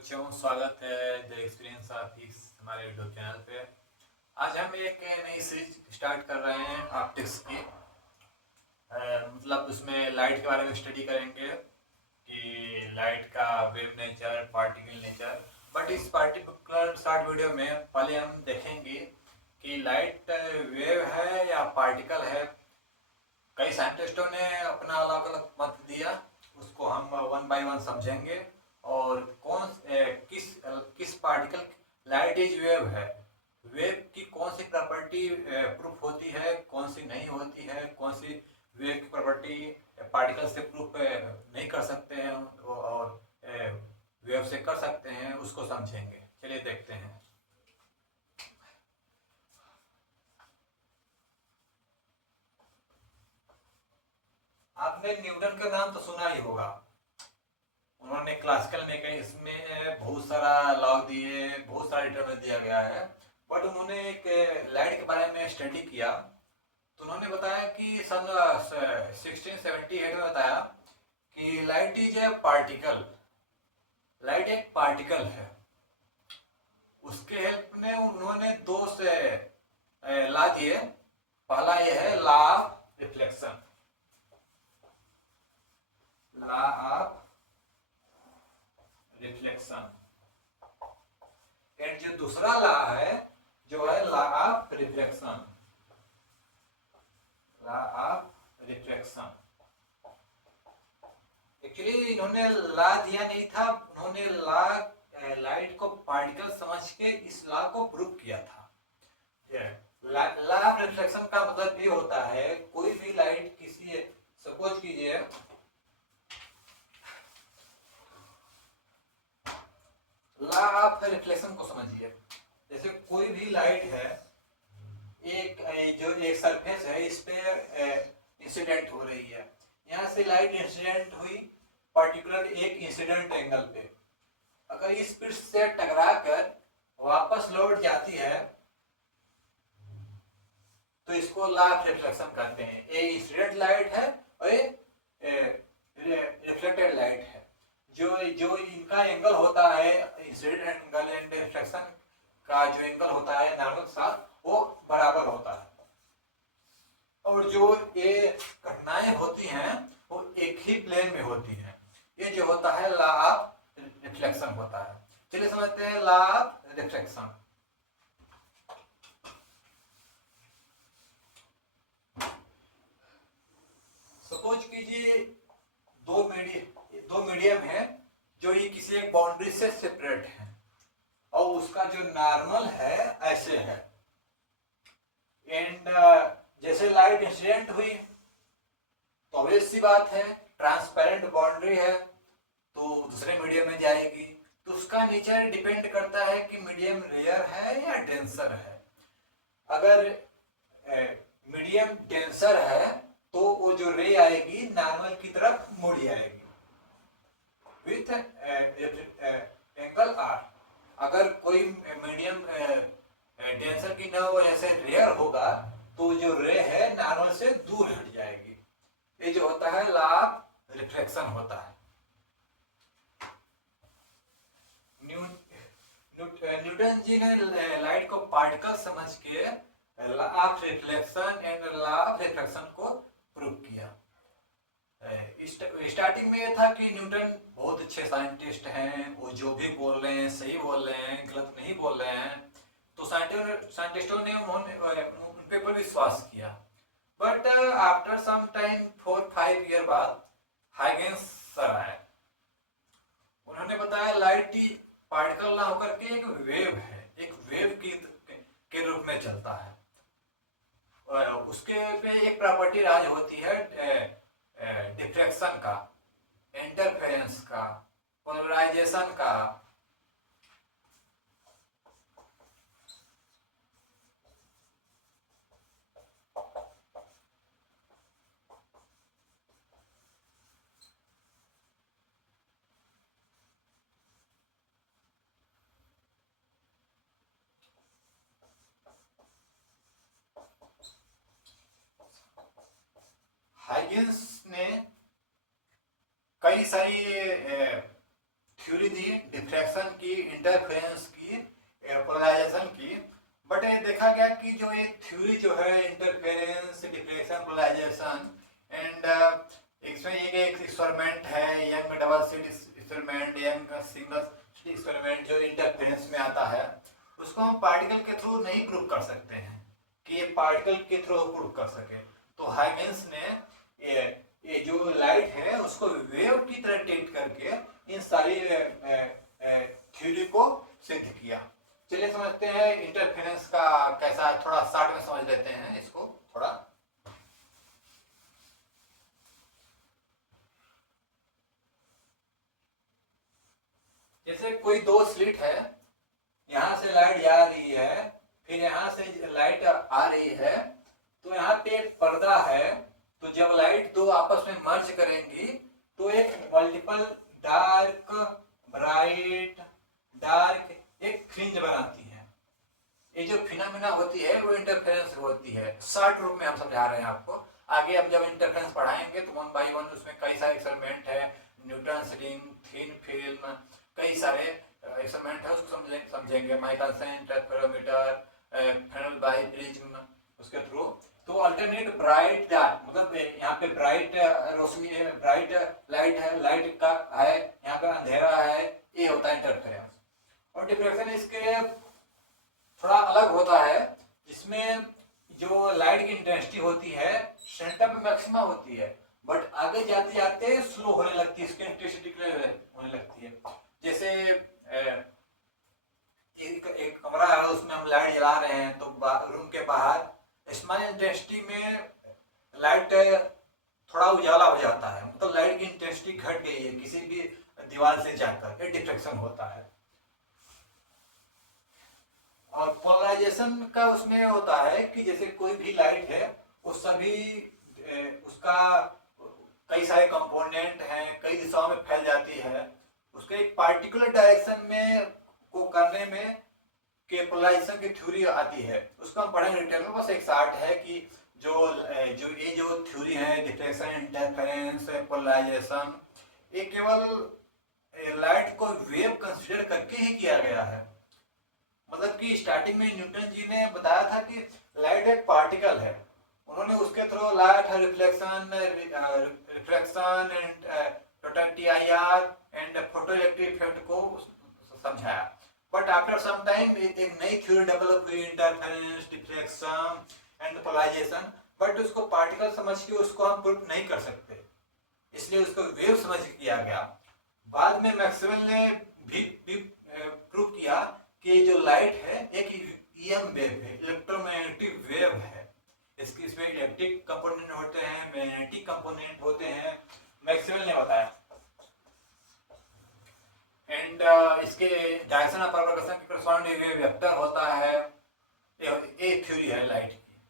बच्चों, स्वागत है द एक्सपीरियंस ऑफिस हमारे यूट्यूब चैनल पे। आज हम एक नई सीरीज स्टार्ट कर रहे हैं ऑप्टिक्स की। मतलब उसमें लाइट के बारे में स्टडी करेंगे कि लाइट का wave nature, particle nature. But इस पार्टिकुलर शॉर्ट वीडियो में पहले हम देखेंगे कि लाइट वेव है या पार्टिकल है। कई साइंटिस्टों ने अपना अलग अलग मत दिया, उसको हम वन बाय वन समझेंगे। और किस किस पार्टिकल लाइट इज वेव है, वेव की कौन सी प्रॉपर्टी प्रूफ होती है, कौन सी नहीं होती है, कौन सी वेव की प्रॉपर्टी पार्टिकल से प्रूफ नहीं कर सकते हैं और वेव से कर सकते हैं, उसको समझेंगे। चलिए देखते हैं। आपने न्यूटन का नाम तो सुना ही होगा। उन्होंने क्लासिकल मैकेनिक्स में बहुत सारा लॉ दिए, बहुत सारा डिटरमिनेंट दिया गया है। बट उन्होंने एक लाइट के बारे में स्टडी किया, तो उन्होंने बताया कि सन 1678 में बताया कि light is a particle. Light एक पार्टिकल है। उसके हेल्प में उन्होंने दो से ला दिए। पहला ये है law of reflection, law of reflection. And जो दूसरा लॉ है जो है law of reflection, law of reflection. Actually इन्होंने लॉ दिया नहीं था, उन्होंने लॉ लाइट को पार्टिकल समझ के इस लॉ को प्रूव किया था। लॉ ऑफ रिफ्लेक्शन का मतलब ये होता है, कोई भी लाइट किसी, सपोज कीजिए लॉ ऑफ रिफ्लेक्शन को समझिए। जैसे कोई भी लाइट है, एक सरफेस है, इस पे इंसिडेंट हो रही है। यहाँ से लाइट इंसिडेंट हुई पर्टिकुलर एक इंसिडेंट एंगल पे। अगर इस पृष्ठ से टकरा कर वापस लौट जाती है तो इसको लॉ ऑफ रिफ्लेक्शन कहते हैं। ये इंसिडेंट लाइट है और ये रिफ्लेक्टेड लाइट है। जो जो इनका एंगल होता है, इंसिडेंट एंगल एंड रिफ्लेक्शन का जो एंगल होता है नॉर्मल के साथ, वो बराबर होता है। और जो ये घटनाएं होती हैं वो एक ही प्लेन में होती हैं। ये जो होता है लॉ ऑफ रिफ्लेक्शन होता है। चलिए समझते हैं लॉ ऑफ रिफ्लेक्शन। सपोज कीजिए दो मीडियम है जो ये किसी एक बाउंड्री से सेपरेट है और उसका जो नॉर्मल है ऐसे है। एंड जैसे लाइट इंसिडेंट हुई तो ऑब्वियस सी बात है, ट्रांसपेरेंट बाउंड्री है तो दूसरे मीडियम में जाएगी। तो उसका नेचर डिपेंड करता है कि मीडियम रेयर है या डेंसर है। अगर मीडियम डेंसर है तो वो जो रे आएगी नॉर्मल की तरफ मुड़ी आएगी विथ एंगल आर। अगर कोई मीडियम डेंसर की न वजह से रेयर होगा तो जो रे है नॉर्मल से दूर हट जाएगी। ये जो होता है लॉ ऑफ रिफ्लेक्शन होता है। न्यूटन जी ने लाइट को पार्टिकल समझ के law of reflection and law of refraction को प्रूव किया। स्टार्टिंग में ये था कि न्यूटन बहुत अच्छे साइंटिस्ट हैं, वो जो भी बोल रहे हैं सही बोल रहे हैं, गलत नहीं बोल रहे हैं। तो साइंटिस्टों ने उन पे पर विश्वास किया। But after some time 4-5 year बाद हाइगेंस सर आए। उन्होंने बताया लाइट पार्टिकल ना होकर के एक वेव है, एक वेव के रूप में चलता है। उसके पे एक प्रॉपर्टी राज होती है डिफ्रैक्शन का, इंटरफेरेंस का, पोलराइजेशन का। हाइगेंस ने कई सारी थ्योरी दी डिफ्रैक्शन की, इंटरफेरेंस की, पोलराइजेशन की। बट देखा गया कि जो ये थ्योरी जो है इंटरफेरेंस, डिफ्रैक्शन, पोलराइजेशन एंड इसमें एक एक्सपेरिमेंट है young double slit experiment, young single slit experiment जो इंटरफेरेंस में आता है, उसको हम पार्टिकल के थ्रू नहीं प्रूव कर सकते हैं कि ये पार्टिकल के थ्रू प्रूव कर सके। तो हाइगन्स ने ये जो लाइट है उसको वेव की तरह ट्रीट करके इन सारी थ्योरी को सिद्ध किया। चलिए समझते हैं इंटरफेरेंस का कैसा है, थोड़ा शॉर्ट में समझ लेते हैं इसको थोड़ा। जैसे कोई दो स्लिट है, यहां से लाइट जा रही है, फिर यहां से लाइट आ रही है, तो यहाँ पे एक पर्दा है। तो जब लाइट दो आपस में मर्ज करेंगी तो एक मल्टीपल डार्क ब्राइट डार्क एक फ्रिंज बनाती है। ये जो फिनोमेना होती है वो इंटरफेरेंस होती है। शॉर्ट रूप में हम समझा रहे हैं आपको। आगे अब जब इंटरफेरेंस पढ़ाएंगे तो 1 बाय 1 उसमें कई सारे एक्सपेरिमेंट है, न्यूटन रिंग, थिन फिल्म, कई सारे एक्सपेरिमेंट है, उसको समझेंगे। Michelson interferometer, Fresnel by prism, उसके थ्रू। तो अल्टरनेट ब्राइट डार्क, मतलब यहाँ पे ब्राइट रोशनी है, ब्राइट लाइट है, लाइट का है, यहाँ पे अंधेरा है, ये होता है इंटरफेरेंस। और डिफ्रैक्शन इसके थोड़ा अलग होता है, जिसमें जो लाइट की इंटेंसिटी होती है सेंटर पे मैक्सिमम होती है, बट आगे जाते जाते स्लो होने लगती है, इसकी इंटेंसिटी होने लगती है। जैसे एक कमरा है, उसमें हम लाइट जला रहे हैं, तो रूम के बाहर स्मॉल इंटेंसिटी में लाइट थोड़ा उजाला हो जाता है, मतलब लाइट की इंटेंसिटी घट गई है किसी भी दीवार से जाकर, ये डिफ्रैक्शन होता है। और पोलराइजेशन का उसमें होता है कि जैसे कोई भी लाइट है, उस सभी उसका कई सारे कंपोनेंट हैं, कई दिशाओं में फैल जाती है, उसके एक पार्टिकुलर डायरेक्शन में को करने में के पोलराइजेशन की थ्योरी आती है। उसको हम पढ़ेंगे डिटेल में। बस एक शार्ट है कि जो ये जो थ्योरी है डिफ्रैक्शन, इंटरफेरेंस, पोलराइजेशन, ये केवल लाइट को वेव कंसीडर करके ही किया गया है। मतलब कि स्टार्टिंग में न्यूटन जी ने बताया था कि लाइट एक पार्टिकल है, उन्होंने उसके थ्रू लाइट है reflection and TIR and photoelectric effect को समझाया। बट आफ्टर सम टाइम एक नई थ्योरी डेवलप हुई, interference, diffraction and polarisation, but उसको पार्टिकल समझ के उसको हम प्रूफ नहीं कर सकते, इसलिए उसको वेव समझ के किया गया। बाद में मैक्सवेल ने भी प्रूव किया कि जो लाइट है एक EM वेव है, इलेक्ट्रोमैग्नेटिक वेव है। इसमें इलेक्ट्रिक कंपोनेंट होते हैं, मैग्नेटिक कंपोनेंट होते हैं, मैक्सवेल ने बताया। एंड इसके डायरेक्शन ऑफ प्रोपगेशन के करस्पॉन्डिंग वेव वेक्टर होता है। ये थ्योरी है लाइट की।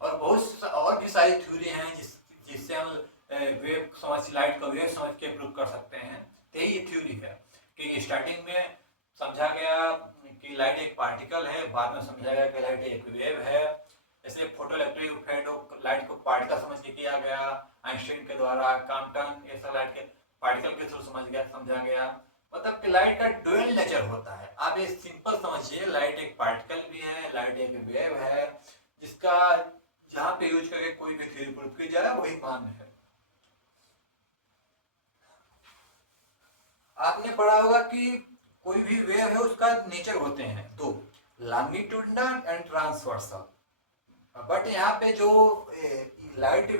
और बहुत और भी सारी थ्योरी हैं जिससे हम वेव समझ, लाइट को वेव समझ के प्रूव कर सकते हैं। यही थ्योरी है कि स्टार्टिंग में समझा गया कि लाइट एक पार्टिकल है, बाद में समझा गया कि लाइट एक वेव है। जैसे फोटो इलेक्ट्रिक इफेक्ट लाइट को पार्टिकल समझ के किया गया आइंस्टाइन के द्वारा, कॉम्पटन, ये सब लाइट के पार्टिकल के थ्रू समझा गया। मतलब कि लाइट का डुअल नेचर होता है। आप ये सिंपल समझिए, लाइट एक पार्टिकल भी है, लाइट एक वेव है, जिसका जहां पे यूज करके कोई भी थ्योरी प्रूव की जाए वही मान्य है। आपने पढ़ा होगा कि कोई भी वेव है उसका नेचर होते हैं दो, लॉन्गिट्यूडिनल एंड ट्रांसवर्सल। बट यहाँ पे जो लाइट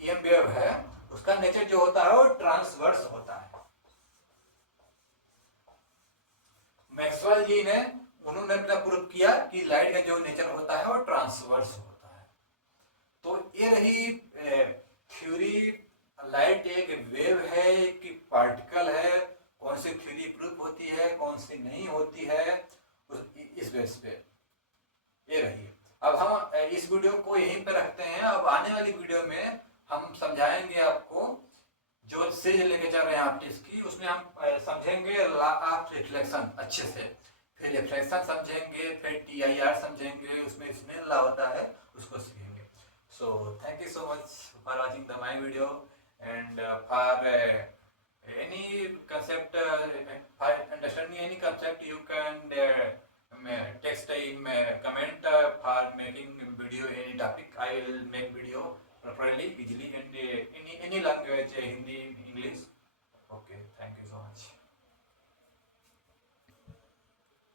EM वेव है उसका नेचर जो होता है वो ट्रांसवर्स होता है। मैक्सवेल जी ने उन्होंने अपना प्रूव किया कि लाइट का जो नेचर होता है वो ट्रांसवर्स होता है। तो ये रही थ्योरी, लाइट एक वेव है कि पार्टिकल है, कौन सी थ्योरी प्रूफ होती है कौन सी नहीं होती है, इस बेस पे ये रही। अब हम इस वीडियो को यहीं पे रखते हैं। अब आने वाली वीडियो में हम समझाएंगे आपको जो सीरीज लेके चल रहे हैं आप इसकी, उसमें हम समझेंगे लॉ ऑफ रिफ्लेक्शन अच्छे से, फिर रिफ्लेक्शन समझेंगे, फिर TIR समझेंगे, उसमें स्नेल लॉ होता है उसको सीखेंगे। So thank you so much for watching my video, and for any concept, for understanding any concept, you can text in comment for making video any topic. I will make video properly, easily, and any language, Hindi, English. Okay, thank you so much.